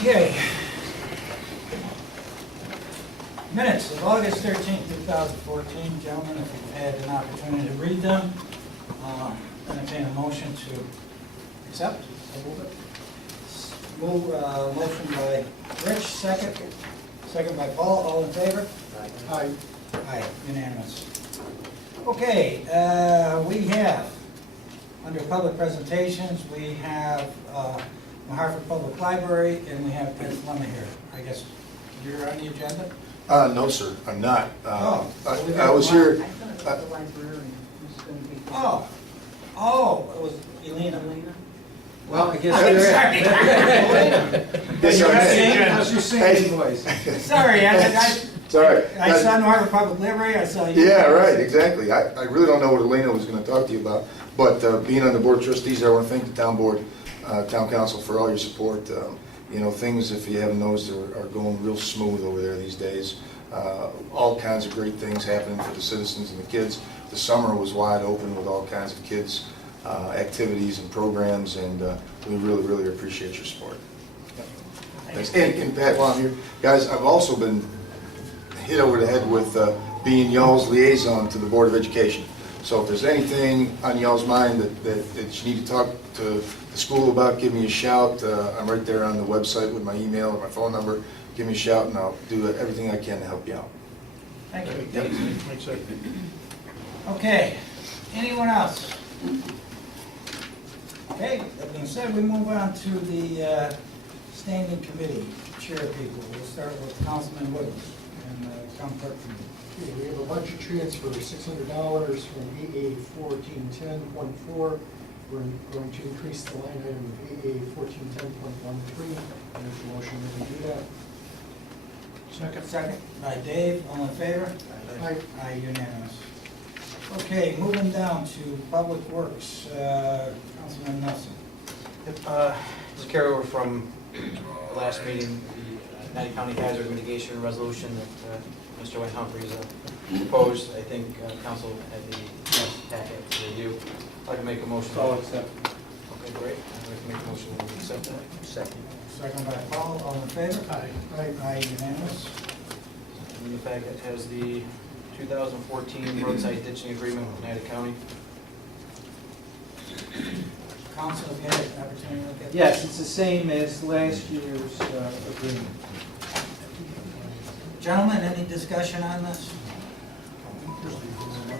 Okay. Minutes of August 13th, 2014. Gentlemen, if you've had an opportunity to read them, entertain a motion to accept. Motion by Rich, second. Second by Paul. All in favor? Aye. Aye, unanimous. Okay, we have, under public presentations, we have the Hartford Public Library, and we have Ed Fleming here. I guess you're on the agenda? No, sir, I'm not. I was I here. I thought it was the librarian who's going to be. Oh, it was Elena. Well, I guess I'm you're sorry. Yes, sir. How's your singing voice? Sorry, Sorry. I saw Hartford Public Library, I saw you. Yeah, right, exactly. I really don't know what Elena was going to talk to you about, but being on the Board of Trustees, I want to thank the town board, town council for all your support. You know, things, if you haven't noticed, are going real smooth over there these days. All kinds of great things happening for the citizens and the kids. The summer was wide open with all kinds of kids' activities and programs, and we really, really appreciate your support. Thanks. And Pat, while I'm here, guys, I've also been hit over the head with being y'all's liaison to the Board of Education. So if there's anything on y'all's mind that you need to talk to the school about, give me a shout. I'm right there on the website with my email or my phone number. Give me a shout and I'll do everything I can to help you out. Thank you. Yep. Okay, anyone else? Okay, that being said, we move on to the standing committee chair people. We'll start with Councilman Williams and Town Clerk Committee. Okay, we have a budget transfer of $600 from AA 1410.4. We're going to increase the line item of AA 1410.13. Make a motion that we do that. Second by Dave, all in favor? Aye. Aye, unanimous. Okay, moving down to Public Works, Councilman Nelson. This is a carryover from the last meeting, the United County Hazard Mitigation Resolution that Mr. Wayne Humphries proposed. I think council had the packet to review. I'd like to make a motion. I'll accept. Okay, great. I'd like to make a motion that we accept that. Second. Second by Paul, all in favor? Aye. Aye, unanimous. And the packet has the 2014 roadside ditching agreement with United County. Council, have you had an opportunity to look at this? Yes, it's the same as last year's agreement. Gentlemen, any discussion on this?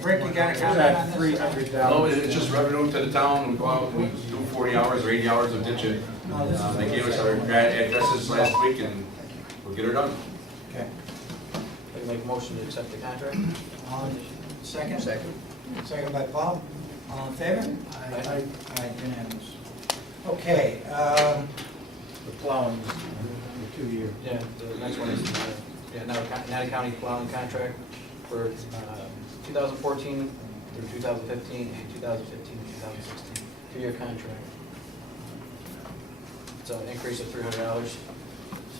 Rick, you got a comment on this? $300. No, it's just revenue to the town. We go out and we do 40 hours or 80 hours of ditching. No, this is- They gave us our addresses last week and we'll get her done. Okay. I'd like to make a motion to accept the contract. Second? Second by Paul, all in favor? Aye. Aye, unanimous. Okay, The plowing, the 2-year. Yeah, the next one is, United County plowing contract for 2014 through 2015 and 2015 to 2016, 2-year contract. So an increase of $300, so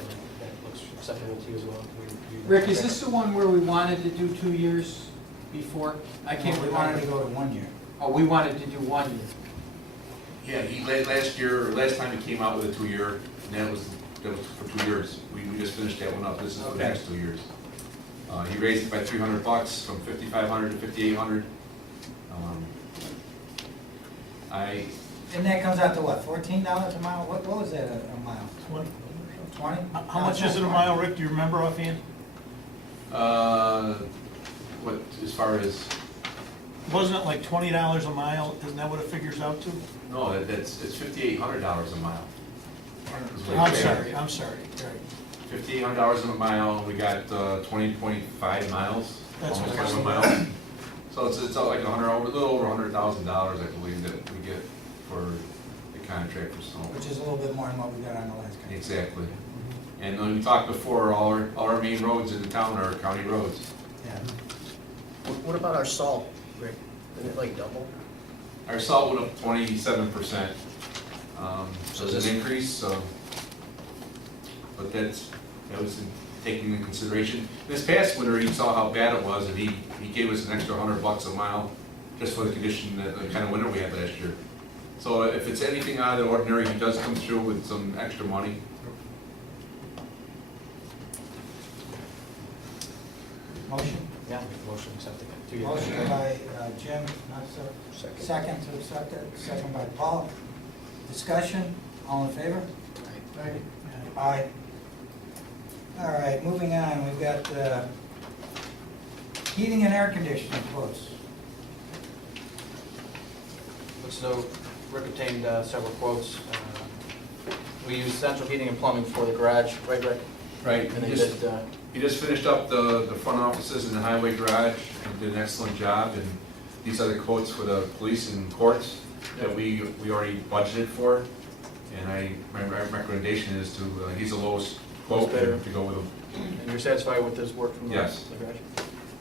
that looks acceptable to you as well. Rick, is this the one where we wanted to do 2 years before? I can't we wanted to remember. go to 1 year. Oh, we wanted to do 1 year. Yeah, last time he came out with a 2-year, and that was for 2 years. We just finished that one up. This is for the Okay. next 2 years. He raised it by $300 from $5,500 to $5,800. And that comes out to what, $14 a mile? What was that a mile? 20? How much is it a mile, Rick? Do you remember offhand? What, as far as, Wasn't it like $20 a mile? Isn't that what it figures out to? no, it's $5,800 a mile. I'm sorry. Right. $5,800 a mile, we got 20.5 miles, That's almost what I 21 miles. So it's like a little over $100,000, I believe, that we get for the contract for snow. Which is a little bit more than what we got on the last contract. Exactly. And when we talked before, all our main roads in the town are county roads. Yeah. What about our salt, Rick? Isn't it like double? Our salt went up 27%. So is it's this- an increase, so, but that was taken into consideration. This past winter, you saw how bad it was, and he gave us an extra $100 a mile just for the condition, that the kind of winter we had last year. So if it's anything out of the ordinary, he does come through with some extra money. Motion? Yeah, motion to accept the two-year Motion contract. by Jim, not so, Second. second to accept it, second by Paul. Discussion, all in favor? Aye. Aye. All right, moving on, we've got heating and air conditioning quotes. So Rick obtained several quotes. We used central heating and plumbing for the garage, right, Rick? Right, And they he just, did, he just finished up the front offices in the highway garage and did an excellent job. And these are the quotes for the police and courts that we already budgeted for. And my recommendation is to, he's the lowest quote, That's better. and to go with him. and you're satisfied with this work from the Yes. garage?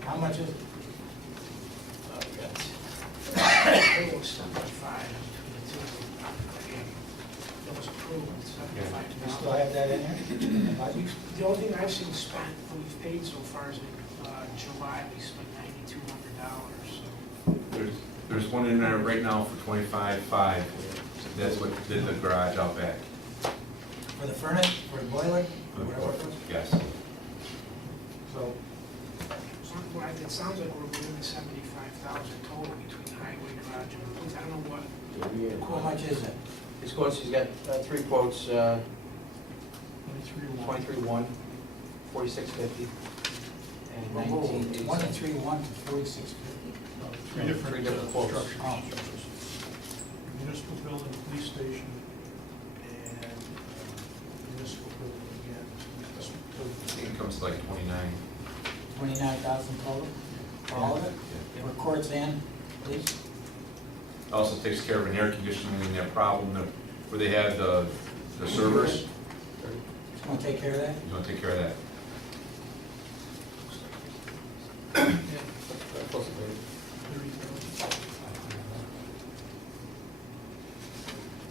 How much is it? We got It was 75 between the two of them. That was approved, 75 We still have that in there? in the budget? The only thing I've seen spent, that we've paid so far is in July, we spent $9,200, so. There's one in there right now for 25.5. That's what did the garage out back. For the furnace, for the boiler? For the whatever it was? Yes. So, It sounds like we're within the 75,000 total between highway, garage, and police. I don't know what. how much is it? His quotes, he's got three quotes, 23. 23-1, 46.50, and Whoa, 19.87. 131 to 4650. Three different quotes. structures. Oh. Municipal building, police station, and municipal building again. I think it comes to like 29. 29,000 total for all of it? For courts and police? Also takes care of an air conditioning and that problem where they had the servers. It's gonna take care of that? You want to take care of that. Close to 30. 30,000.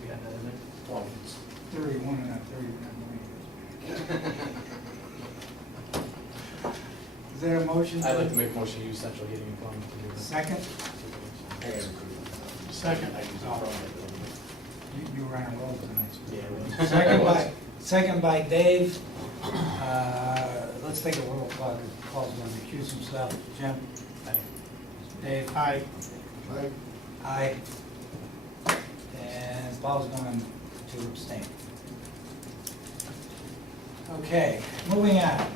You got that in there? Well, it's 31 and not 31. Is there a motion? I'd like to make a motion to use central heating and plumbing to do this. Second? Second. You were on a roll tonight. Yeah. Second by Dave. Let's take a roll call, because Paul's going to recuse himself. Jim? Dave? Aye. Aye. Aye. And Paul's going to abstain. Okay, moving on.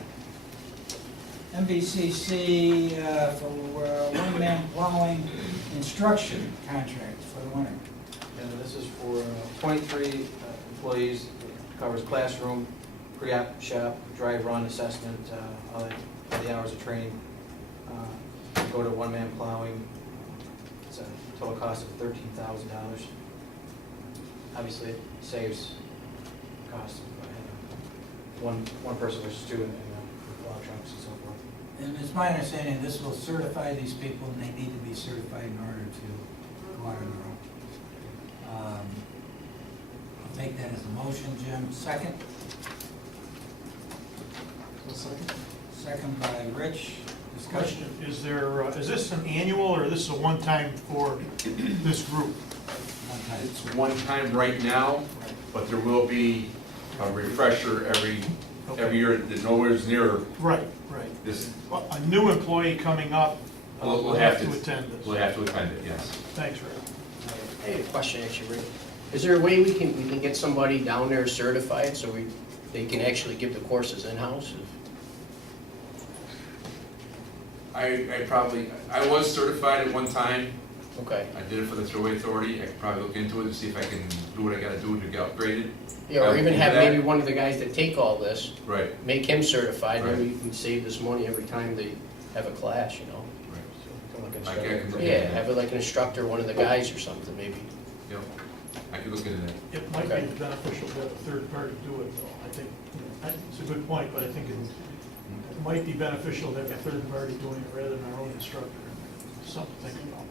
MVCC for one-man plowing instruction contract for the winter. And this is for 23 employees, it covers classroom, pre-op shop, dry run assessment, all the hours of training. Go to one-man plowing, it's a total cost of $13,000. Obviously, it saves costs of one person versus two in plow trucks and so forth. And it's my understanding this will certify these people, and they need to be certified in order to go out on their own. I'll take that as a motion, Jim. Second? Second. Second by Rich. Question, Discussion? is this an annual or this is a one-time for this group? One time. It's one time right now, but there will be a refresher every year that nowhere's near Right, right. this. A new employee coming up will have to attend We'll this. have to attend it, yes. Thanks, Rick. I have a question actually, Rick. Is there a way we can get somebody down there certified so they can actually give the courses in-house? I was certified at one time. Okay. I did it for the Thruway Authority. I could probably look into it and see if I can do what I gotta do to get upgraded. Yeah, or even have maybe one of the guys that take all this, Right, make him certified, then Right. we save this money every time they have a class, you know? right. Come look at I it. can look Yeah, into have that. it like an instructor, one of the guys or something, maybe. Yep, I could look into that. It might Okay. be beneficial to have a third party do it, though. I think, it's a good point, but I think it might be beneficial to have a third party doing it rather than our own instructor. Something to think about.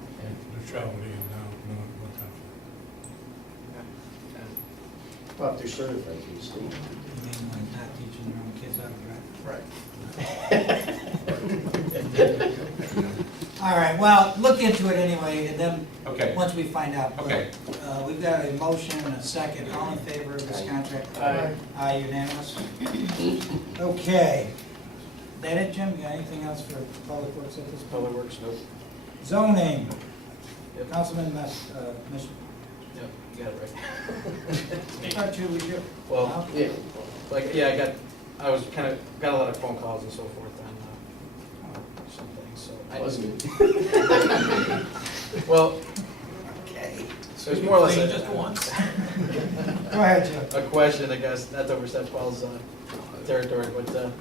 Well, if they're certified, you see. You mean like not teaching their own kids how to drive? Right. All right, well, look into it anyway, and then, Okay. once we find out. Okay. We've got a motion and a second. All in favor of this contract? Aye. Aye, unanimous. Okay. That it, Jim? You got anything else for Public Works at this point? Public Works, nope. Zoning, Yep. Councilman Yep, you got it right. I thought you was you. Well, yeah, like, yeah, I was kind of, got a lot of phone calls and so forth on some things, so. I Wasn't Well, Okay. so it's more or less Just once. Go ahead, Jim. a question, I guess, not to overstep Paul's territory, but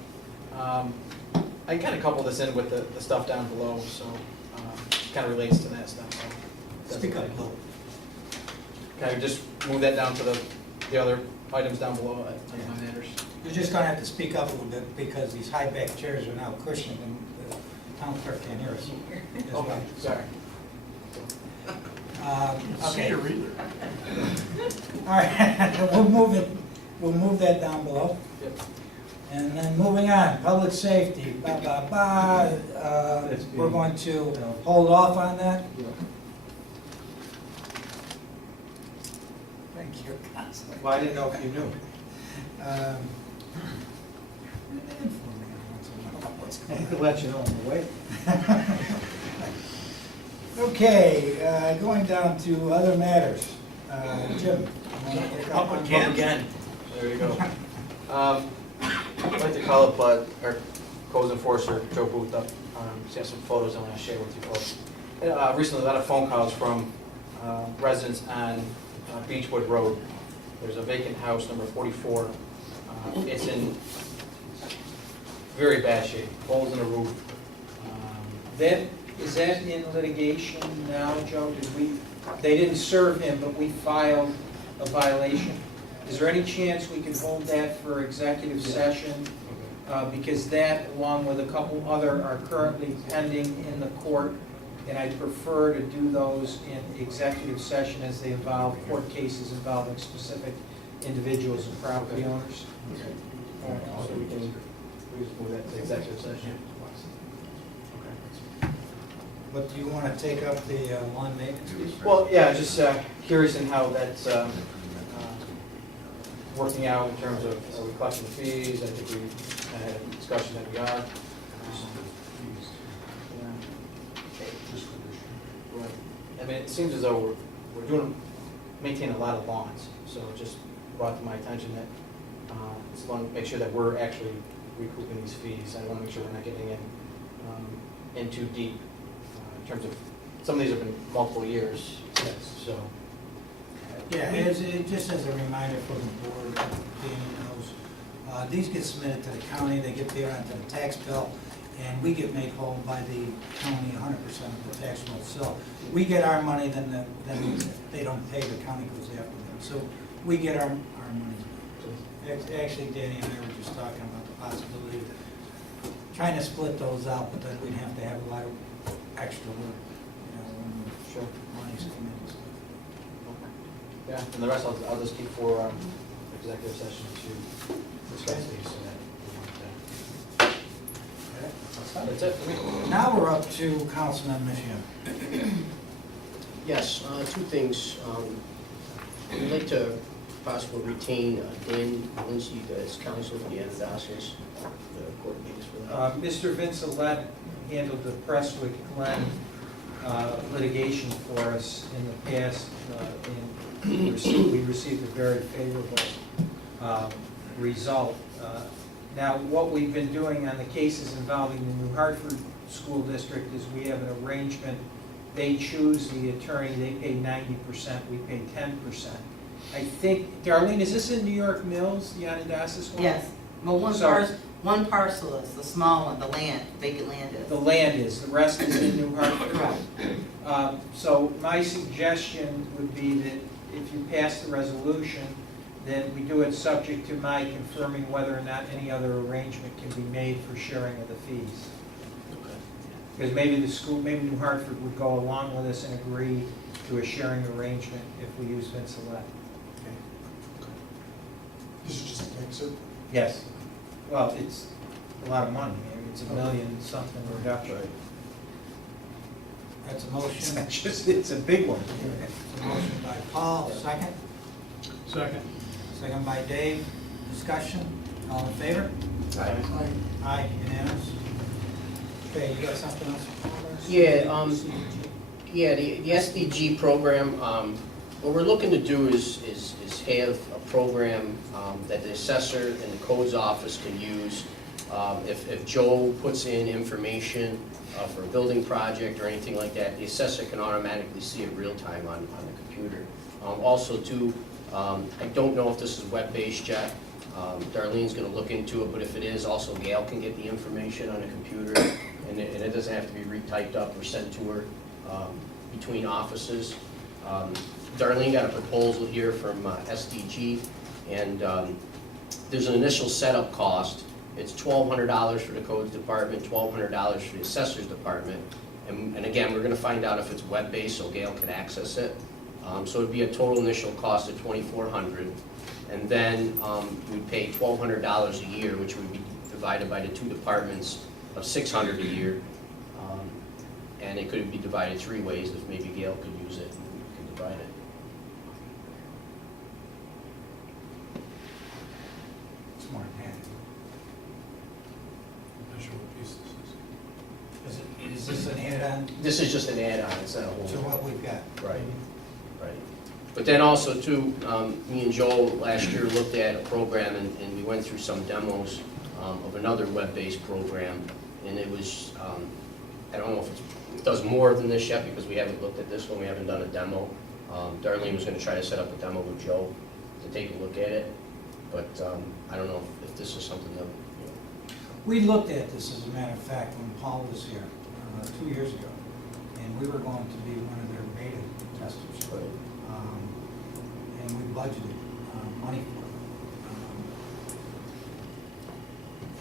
I kind of couple this in with the stuff down below, so kind of relates to that stuff. So that's Speak up, okay. Lou. Kind of just move that down to the other items down below on my matters. You're just gonna have to speak up a little bit because these high back chairs are now cushioning and the town clerk can't hear us. as well. Okay, sorry. Okay, all See your reader. right, we'll move that down below. Yep. And then moving on, public safety, we're going to hold off on that. Thank you, Councilor. Well, I didn't know if you knew. I could let you know on the way. Okay, going down to other matters. Jim? you wanna pick up on- Again. There you go. I'd like to call up our codes enforcer, Joe Booth, up. He's got some photos I want to share with you folks. Recently, a lot of phone calls from residents on Beechwood Road. There's a vacant house, number 44. It's in very bad shape, holes in the roof. Is that in litigation now, Joe? They didn't serve him, but we filed a violation. Is there any chance we could hold that for executive session? Because that, along with a couple other, are currently pending in the court, and I'd prefer to do those in executive session as they involve court cases involving specific individuals and property owners. All right, so we just move that to executive session. But do you want to take up the lawn maintenance piece? Well, yeah, just curious in how that's working out in terms of, are we collecting the fees? I think we kind of had a discussion that we are. Yeah. Right. I mean, it seems as though we're maintaining a lot of lawns, so it just brought to my attention that just want to make sure that we're actually recouping these fees. I want to make sure we're not getting in too deep in terms of, some of these have been multiple years, so. Yeah, just as a reminder for the board, Danny knows, these get submitted to the county, they get there onto the tax bill, and we get made whole by the county 100% of the tax bill. So we get our money, then they don't pay, the county goes after them. So we get our money. Actually, Danny and I were just talking about the possibility of trying to split those out, but then we'd have to have a lot of extra work, when money's coming in and stuff. Yeah, and the rest I'll just keep for executive session to discuss these, so that that's it for me. Now we're up to Councilman Michigan. Yes, two things. We'd like to possibly retain Dan Lindsay as counsel for the Anadosses, the court meetings for that. Mr. Vincelette handled the Prestwick Glen litigation for us in the past, and we received a very favorable result. Now, what we've been doing on the cases involving the New Hartford School District is we have an arrangement. They choose the attorney, they pay 90%, we pay 10%. I think, Darlene, is this in New York Mills, the Anadosses one? Yes, well, So- one parcel is, the small one, the land, vacant land is. The land is, the rest is in New Hartford? Correct. So my suggestion would be that if you pass the resolution, then we do it subject to my confirming whether or not any other arrangement can be made for sharing of the fees. Because maybe the school, maybe New Hartford would go along with us and agree to a sharing arrangement if we use Vincelette. This is just a thing, sir. Yes. Well, it's a lot of money. It's $1 million something reduction. That's a motion. It's a big one. It's a motion by Paul, second. Second. Second by Dave. Discussion, all in favor? Aye, unanimous. Okay, you got something else? Yeah, yeah, the SDG program, what we're looking to do is have a program that the assessor and the codes office can use. If Joe puts in information for a building project or anything like that, the assessor can automatically see it real time on the computer. Also too, I don't know if this is web-based yet. Darlene's gonna look into it, but if it is, also Gail can get the information on the computer, and it doesn't have to be retyped up or sent to her between offices. Darlene got a proposal here from SDG, and there's an initial setup cost. It's $1,200 for the codes department, $1,200 for the assessors department, and again, we're gonna find out if it's web-based so Gail can access it. So it'd be a total initial cost of $2,400, and then we'd pay $1,200 a year, which would be divided by the two departments of $600 a year. And it could be divided 3 ways, if maybe Gail could use it, and we can divide it. It's more than that. Not sure what piece this is. Is this an add-on This is just an add-on, it's not a whole. to what we've got? Right, right. But then also too, me and Joel last year looked at a program and we went through some demos of another web-based program. And it was, I don't know if it does more than this yet because we haven't looked at this one, we haven't done a demo. Darlene was gonna try to set up a demo with Joe to take a look at it. But I don't know if this is something that, you know. We looked at this, as a matter of fact, when Paul was here 2 years ago, and we were going to be one of their beta testers. And we budgeted money for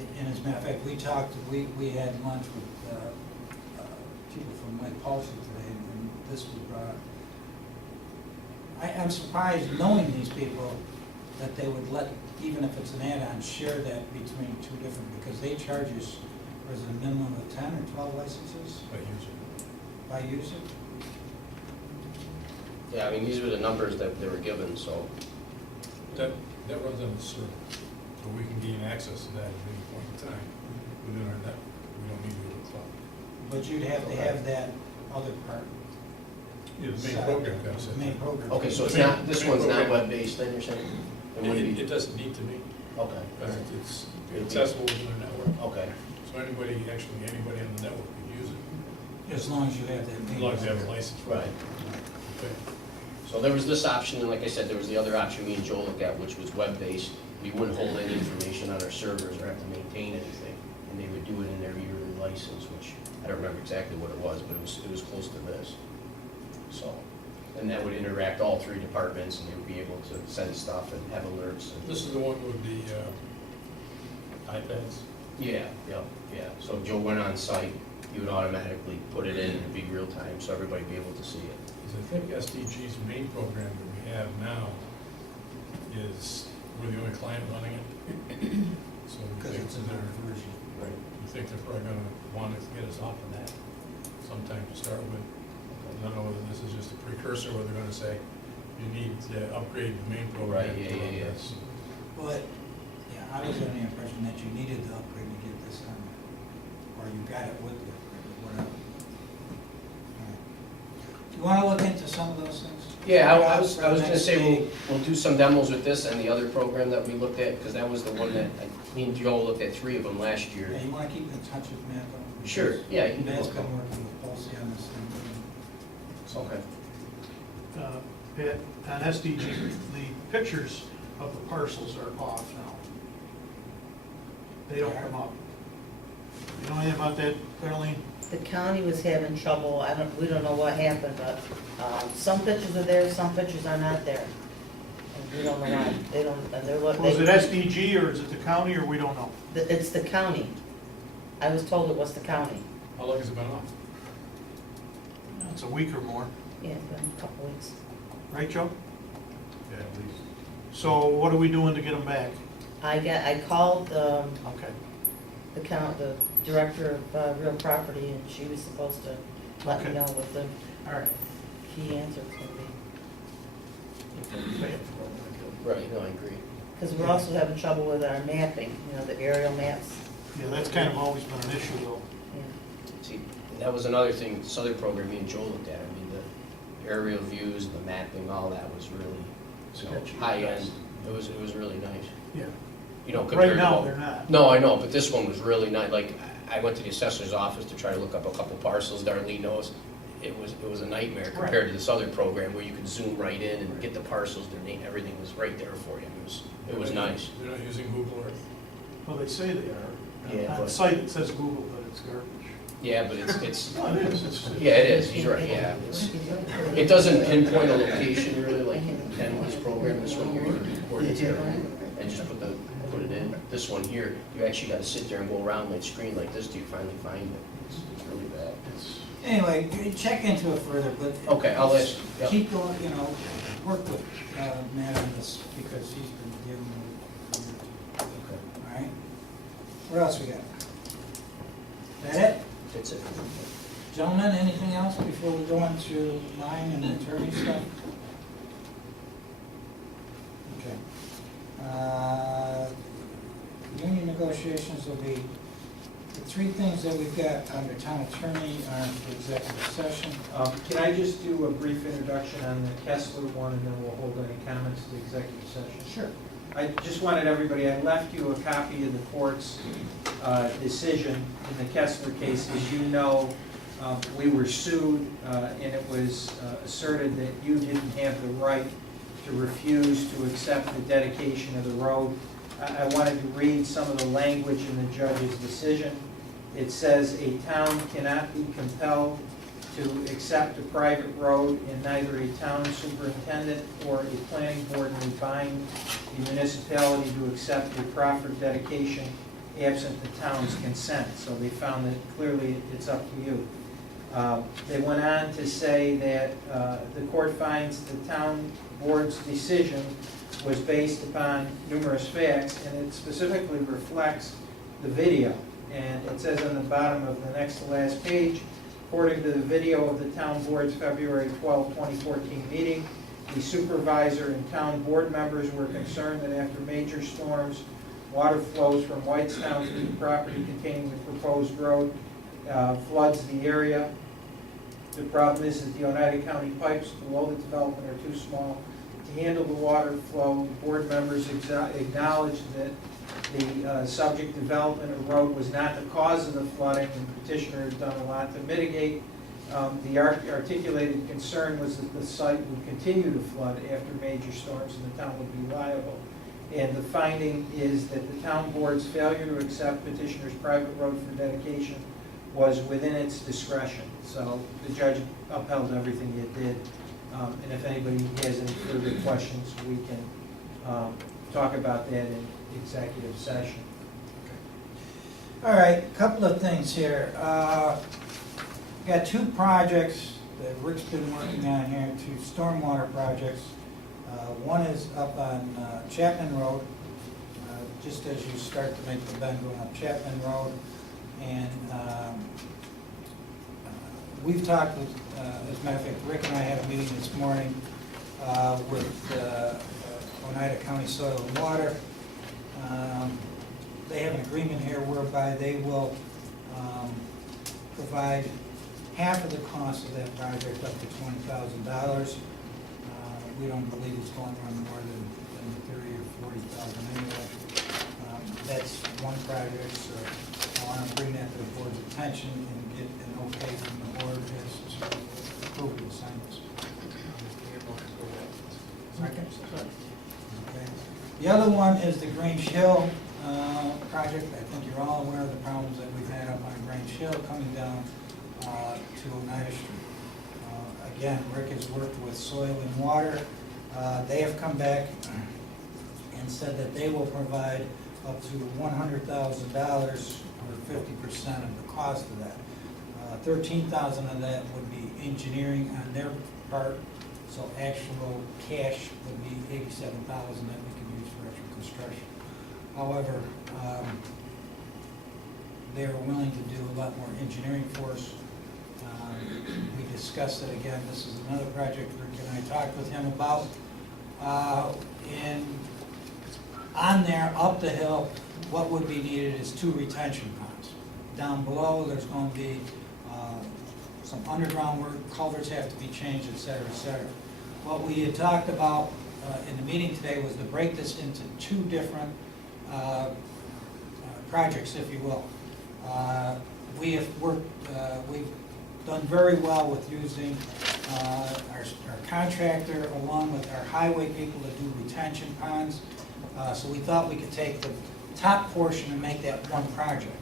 it. And as a matter of fact, we had lunch with people from Lake Palsy today, and this was brought up. I'm surprised, knowing these people, that they would let, even if it's an add-on, share that between 2 different, because they charge us, was it a minimum of 10 or 12 licenses By user. by user? Yeah, I mean, these were the numbers that they were given, so. That runs on the server, so we can gain access to that at any point in time within our network. We don't need to go to the cloud. But you'd have to have that other part. Yeah, the main set up, program comes the in. main program. Okay, so it's not, this one's not web-based then, you're saying? It wouldn't It be, doesn't need to be, okay, because it's accessible within our network. okay. So anybody on the network can use it, As long as you have that. as long as they have a license. Right. Okay. So there was this option, and like I said, there was the other option me and Joel looked at, which was web-based. We wouldn't hold any information on our servers or have to maintain anything, and they would do it in their yearly license, which I don't remember exactly what it was, but it was close to this. So, and that would interact all 3 departments, and they would be able to send stuff and have alerts. And This is the one with the iPads. yeah. So if Joe went on site, he would automatically put it in and it'd be real time, so everybody would be able to see it. Because I think SDG's main program that we have now is, we're the only client running it. So we Because think it's a they're, better version. we think they're probably gonna want to get us off of that sometime to start with. I don't know whether this is just a precursor, or they're gonna say, you need to upgrade the main program. Right, yeah. But, yeah, I was under the impression that you needed the upgrade to get this on, or you got it with the upgrade, or whatever. All right. You wanna look into some of those things? Yeah, I was gonna say, we'll do some demos with this and the other program that we looked at, because that was the one that, me and Joe looked at 3 of them last year. Yeah, you wanna keep in touch with Matt, though? Sure, yeah, you can do Matt's it. been working with Pulse on this thing. Okay. Pat, on SDG, the pictures of the parcels are off now. They don't come up. You know anything about that, Darlene? The county was having trouble, we don't know what happened, but, some pictures are there, some pictures are not there. And we don't know why, they don't, and they're what, Was it SDG or is it the county or we don't know? It's the county. I was told it was the county. How long has it been off? It's a week or more, Yeah, it's been a couple weeks. right, Joe? Yeah, at least. So what are we doing to get them back? I called Okay. the director of real property, and she was supposed to let me Okay. know what the All right. key answer was gonna be. Right, no, I agree. Because we're also having trouble with our mapping, you know, the aerial maps. Yeah, that's kind of always been an issue though. Yeah. See, that was another thing, this other program me and Joel looked at. I mean, the aerial views, the mapping, all that was really, you know, Sketchy. high end. It was really nice. Yeah. You know, compared Right to now, what- they're not. No, I know, but this one was really nice. Like, I went to the assessor's office to try to look up a couple parcels. Darlene knows. It was a nightmare compared to this other program where you could zoom right in and get the parcels, their name, everything was right there for you. It was nice. They're not using Google Earth. Well, they say they are. Yeah, On but- the site, it says Google, but it's garbage. Yeah, but it's, No, it is. It's- yeah, it is. He's right, yeah. It doesn't pinpoint a location really like you can with this program. This one here, you can coordinate it and just put it in. This one here, you actually gotta sit there and go around that screen like this till you finally find it. It's really bad. Anyway, you check into it further, but. Okay, I'll ask, yeah. Keep going, you know, work with Matt on this, because he's been dealing with it for years. Okay. All right? What else we got? That it? That's it. Gentlemen, anything else before we go into line and attorney stuff? Okay. Union negotiations will be, the three things that we've got under town attorney are for executive session. Can I just do a brief introduction on the Kessler one, and then we'll hold any comments to the executive session? Sure. I just wanted everybody, I left you a copy of the court's decision in the Kessler case. As you know, we were sued, and it was asserted that you didn't have the right to refuse to accept the dedication of the road. I wanted to read some of the language in the judge's decision. It says, "A town cannot be compelled to accept a private road, and neither a town superintendent or a planning board may bind the municipality to accept a proffered dedication absent the town's consent." So they found that clearly it's up to you. They went on to say that the court finds the town board's decision was based upon numerous facts, and it specifically reflects the video. And it says on the bottom of the next to last page, according to the video of the town board's February 12, 2014 meeting, the supervisor and town board members were concerned that after major storms, water flows from Whitestown to the property containing the proposed road, floods the area. The problem is that the Oneida County pipes below the development are too small to handle the water flow. Board members acknowledged that the subject development of road was not the cause of the flooding, and petitioner has done a lot to mitigate. The articulated concern was that the site would continue to flood after major storms and the town would be liable. And the finding is that the town board's failure to accept petitioner's private road for dedication was within its discretion. So the judge upheld everything it did. And if anybody has any further questions, we can talk about that in executive session. All right, a couple of things here. Got two projects that Rick's been working on here, two stormwater projects. One is up on Chapman Road, just as you start to make the bend going up Chapman Road. And we've talked with, as a matter of fact, Rick and I had a meeting this morning with Oneida County Soil and Water. They have an agreement here whereby they will provide half of the cost of that project, up to $20,000. We don't believe it's going to run more than 30 or 40,000 anyway. That's one project, so I want to bring that to the board's attention and get an okay from the board as to approve and sign this. Second? Okay. The other one is the Grange Hill project. I think you're all aware of the problems that we've had up on Grange Hill coming down to Oneida Street. Again, Rick has worked with Soil and Water. They have come back and said that they will provide up to $100,000 or 50% of the cost of that. $13,000 of that would be engineering on their part, so actual cash would be $87,000 that we can use for extra construction. However, they are willing to do a lot more engineering for us. We discussed it again. This is another project Rick and I talked with him about. And On there, up the hill, what would be needed is 2 retention ponds. Down below, there's going to be some underground work, culverts have to be changed, et cetera, et cetera. What we had talked about in the meeting today was to break this into 2 different projects, if you will. We have worked, we've done very well with using our contractor along with our highway people to do retention ponds. So we thought we could take the top portion and make that one project.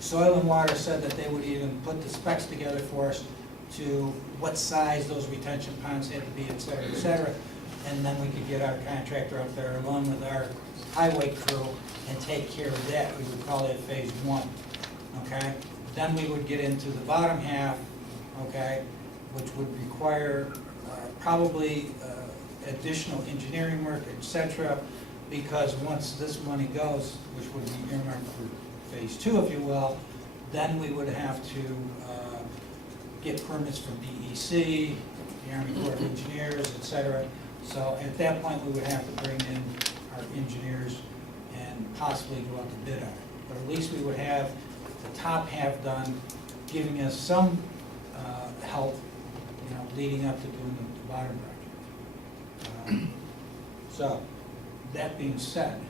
Soil and Water said that they would even put the specs together for us to what size those retention ponds had to be, et cetera, and then we could get our contractor up there along with our highway crew and take care of that. We would call that phase 1, okay? Then we would get into the bottom half, okay, which would require probably additional engineering work, et cetera, because once this money goes, which would be earmarked for phase 2, if you will, then we would have to get permits from DEC, the Army Corps of Engineers, et cetera. So at that point, we would have to bring in our engineers and possibly go out to bid on it. But at least we would have the top half done, giving us some help, you know, leading up to doing the bottom project. So, that being said,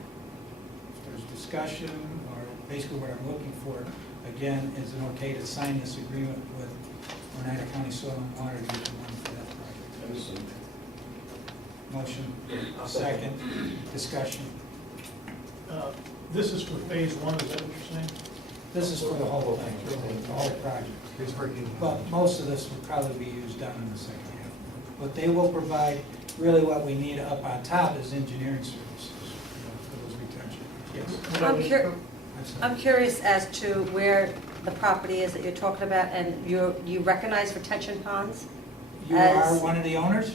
if there's discussion, or basically what I'm looking for, again, is an okay to sign this agreement with Oneida County Soil and Water to get the money for that project. Motion, second, discussion. This is for phase 1, is that what you're saying? This is for the whole thing, the whole project. But most of this would probably be used down in the second half. But they will provide, really what we need up on top is engineering services, you know, for those retention. Yes. I'm curious as to where the property is that you're talking about, and you recognize retention ponds? You are one of the owners?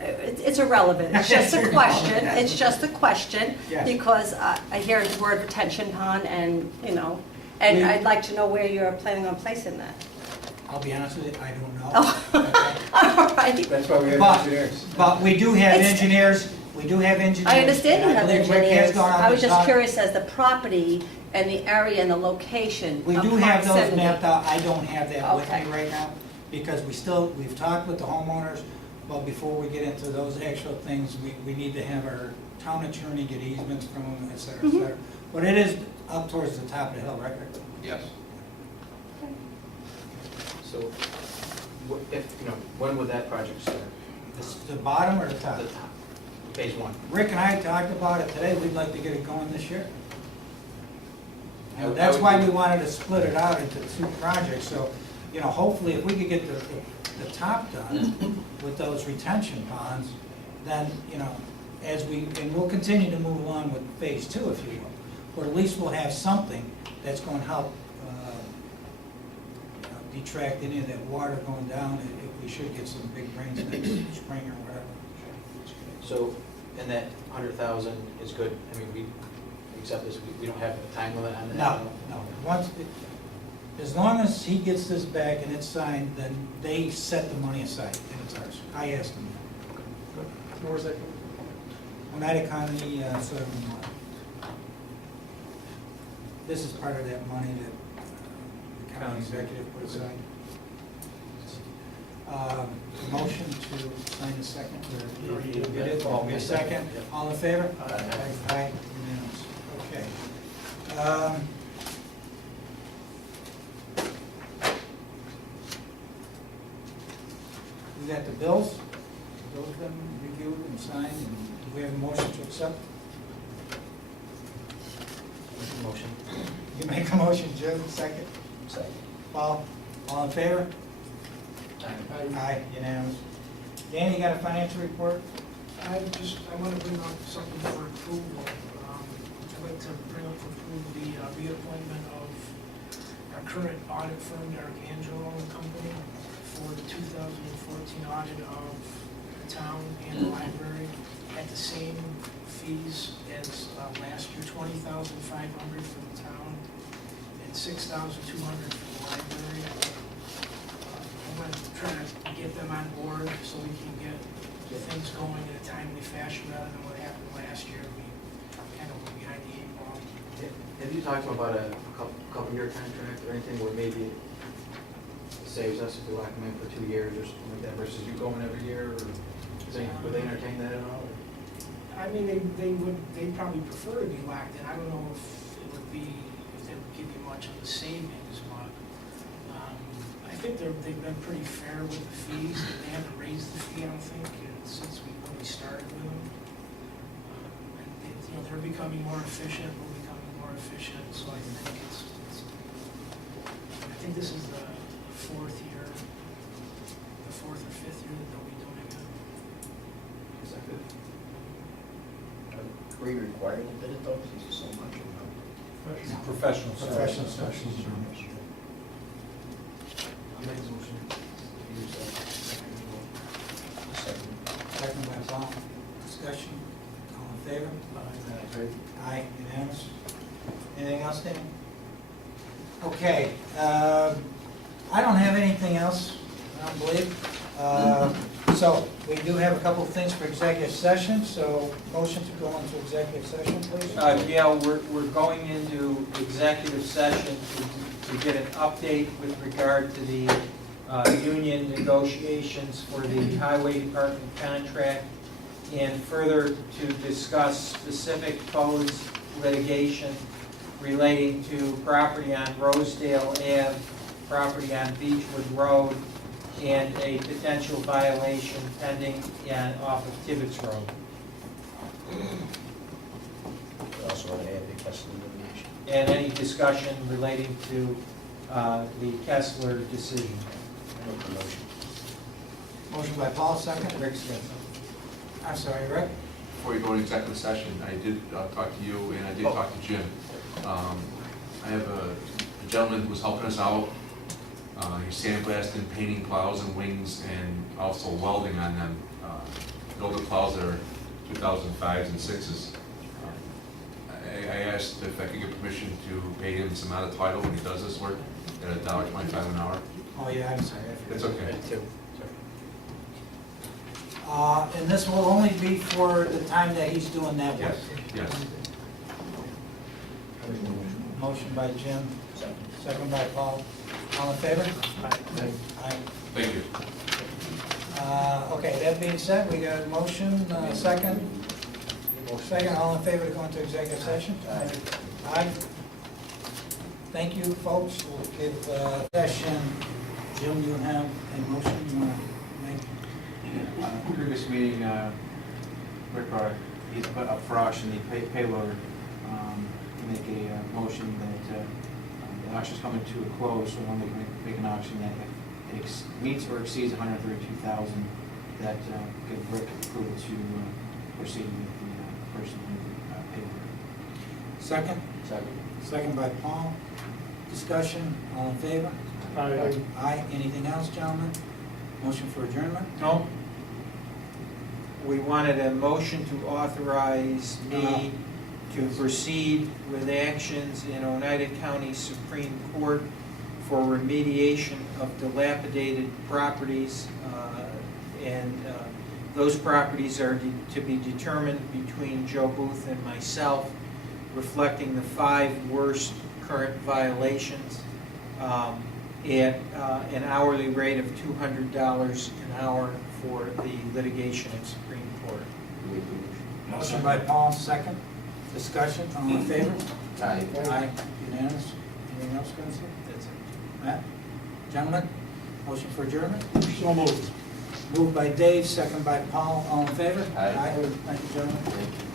It's irrelevant, it's just a question, it's just a question, Yes. because I hear the word retention pond and, you know, and I'd like to know where you're planning on placing that. I'll be honest with you, I don't know. Oh. All right. That's why we have But- engineers. But we do have It's- engineers, we do have engineers. I understand you and I have believe Rick has engineers. gone out I was and just talked- curious as the property and the area and the location We of do have those proximity. mapped out, I don't have that with me Okay. right now, because we've talked with the homeowners, but before we get into those actual things, we need to have our town attorney get easements from them, et cetera, et cetera. But it is up towards the top of the hill, right? Yes. So, if, you know, when would that project start? The bottom or the top? The top, phase 1. Rick and I talked about it today, we'd like to get it going this year. I And would- that's I would why be- we wanted to split it out into 2 projects, so, you know, hopefully if we could get the top done with those retention ponds, then, you know, and we'll continue to move along with phase 2, if you will, but at least we'll have something that's going to help you know, detract any of that water going down if we should get some big rains next spring or whatever. So, and that 100,000 is good, I mean, we accept this, we don't have a time limit on that? No. As long as he gets this back and it's signed, then they set the money aside, and it's ours. I asked them. Where's that? Oneida County, Soil and Water. This is part of that money that the county executive put aside. Motion to sign the second, or you did it? A second, all in favor? Aye, unanimous, okay. We got the bills, those have been reviewed and signed, and do we have a motion to accept? Motion. You make a motion, Jim, second? Second. Paul, all in favor? Aye. Aye, unanimous. Dan, you got a financial report? I want to bring up something for approval. I'd like to bring up for approval the reappointment of our current audit firm, Eric Angelo and Company, for the 2014 audit of the town and the library at the same fees as last year, $20,500 for the town and $6,200 for the library. I'm going to try to get them on board so we can get things going in a timely fashion rather than what happened last year. We kind of went behind the 8 ball. Have you talked about a couple-year contract or anything where maybe it saves us if we lock them in for 2 years or something like that versus you going every year, or would they entertain that at all? I mean, they'd probably prefer to be locked in. I don't know if it would be, if they would give you much of the savings, but I think they've been pretty fair with the fees. They haven't raised the fee, I don't think, since we really started with them. And they're becoming more efficient, we're becoming more efficient, so I think I think this is the fourth or fifth year that they'll be doing it. Is that good? Are we required to bid it though, because it's so much, you know? Professional. Professional special service. I'll make a motion. Second by Paul. Discussion. All in favor? Aye, unanimous. Anything else, Dan? Okay, I don't have anything else, I don't believe. So, we do have a couple of things for executive session, so motion to go into executive session, please. Gail, we're going into executive session to get an update with regard to the union negotiations for the highway department contract, and further to discuss specific proposed litigation relating to property on Rosedale Ave, property on Beechwood Road, and a potential violation pending off of Tibbetts Road. We also want to add the Kessler litigation. And any discussion relating to the Kessler decision. Make the motion. Motion by Paul, second. Rick Stetson. I'm sorry, Rick? Before you go into executive session, I did talk to you and I did talk to Jim. I have a gentleman who's helping us out. He's sandblasting, painting plows and wings, and also welding on them. Older plows that are 2005s and 6s. I asked if I could get permission to pay him some out of title when he does this work at $1.25 an hour. Oh, yeah, I'm sorry. I That's forgot. okay. Too. And this will only be for the time that he's doing that work? Yes, yes. Motion by Jim, Second. second by Paul. All in favor? Aye. Thank you. Okay, that being said, we got a motion, second. Second, all in favor to go into executive session? Aye. Aye. Thank you, folks. We'll give session. Jim, you have a motion you want to make? Previous meeting, Rick brought, he's put up for auction the payloader. Make a motion that the auction's coming to a close, so when we make an auction that if it meets or exceeds $132,000, that give Rick approval to proceed with the purchase of the payloader. Second? Second. Second by Paul. Discussion, all in favor? Aye. Anything else, gentlemen? Motion for adjournment? No. We wanted a motion to authorize me to proceed with actions in Oneida County Supreme Court for remediation of dilapidated properties, and those properties are to be determined between Joe Booth and myself, reflecting the 5 worst current violations at an hourly rate of $200 an hour for the litigation in Supreme Court. Motion by Paul, second. Discussion, all in favor? Aye. Aye. Unanimous. Anything else, Gunsy? That's it. Matt? Gentlemen, motion for adjournment? So moved. Moved by Dave, second by Paul, all in favor? Aye. Thank you, gentlemen. Thank you.